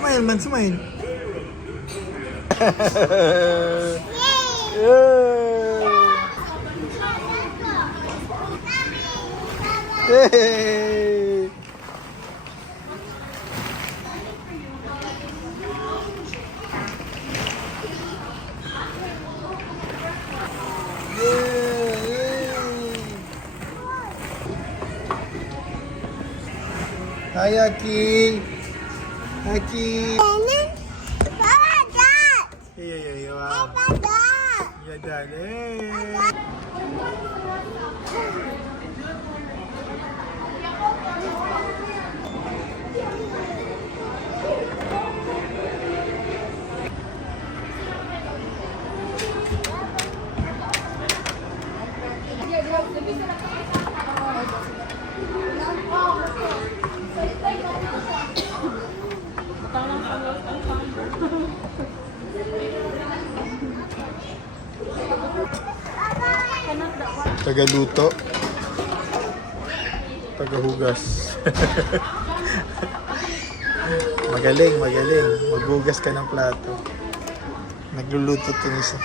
Smile man, smile. Hey! Hi, Aki. Aki. Yeah. Wow. Yeah, Dad. Hey. Tagaluto. Tagahugas. Magaling. Maghugas ka ng plato. Nagluluto 'tong isa.